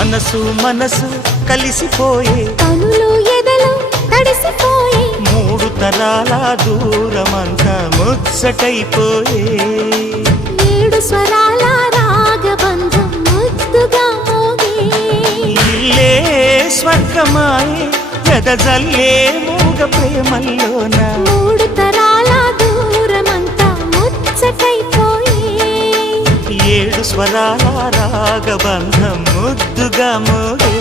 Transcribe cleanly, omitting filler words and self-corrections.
మనసు మనసు కలిసిపోయే కనులు ఎదలు తడిసిపోయే మూడు తరాల దూరమంతా ముచ్చటైపోయే ఏడు స్వరాల రాగబంధం ముద్దుగా మోగే ఇల్లే స్వర్గమాయే గదజల్లే మూగ ప్రేమల్లోన మూడు తరాల దూరమంతా ముచ్చటైపోయే ఏడు స్వరాల రాగబంధం ముద్దుగా మోగే